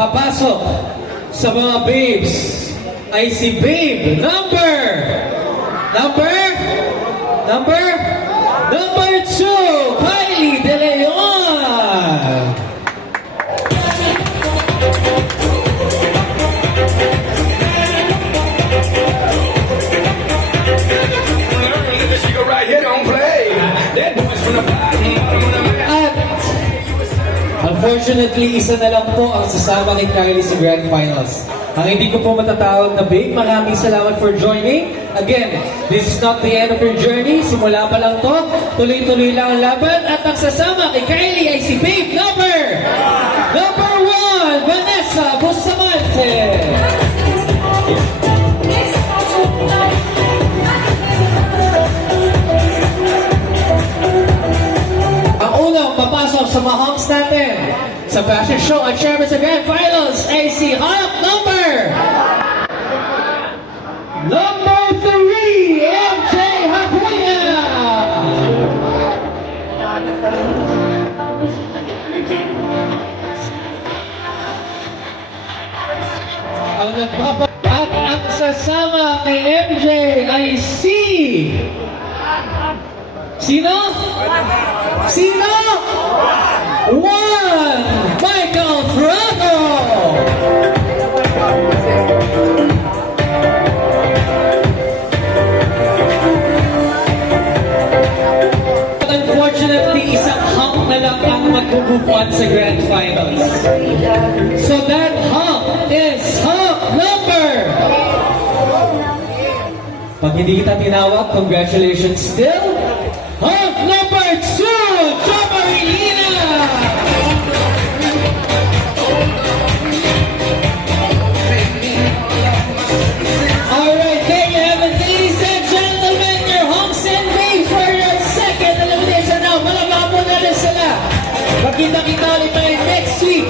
papasok sa mga babes ay si babe number 2, Kylie De Leon. At unfortunately, isa na lang po ang sasama kay Kylie sa Grand Finals. Ang hindi ko po matatawag na babe, maraming salamat for joining. Again, this is not the end of your journey. Simula pa lang to. Tuloy-tuloy lang ang laban. At ang sasama kay Kylie ay si babe number 1, Vanessa Bustamante. Ang unang papasok sa mga homes natin sa fashion show at syempre sa Grand Finals ay si Hawk number 3, MJ Hakuya! Ang nagpapagat ang sasama kay MJ ay si... Sino? Michael Franco! Unfortunately, isang hunk na lang ang magbubukuan sa Grand Finals. So that hunk is hunk number... Pag hindi kita tinawag, congratulations still. Hunk number 2, Jomarilina! Alright, there you have it, ladies and gentlemen, your hunks and babes for your second elimination. Now, malalaman mo na rin sila. Magkita-kita ulit tayo next week.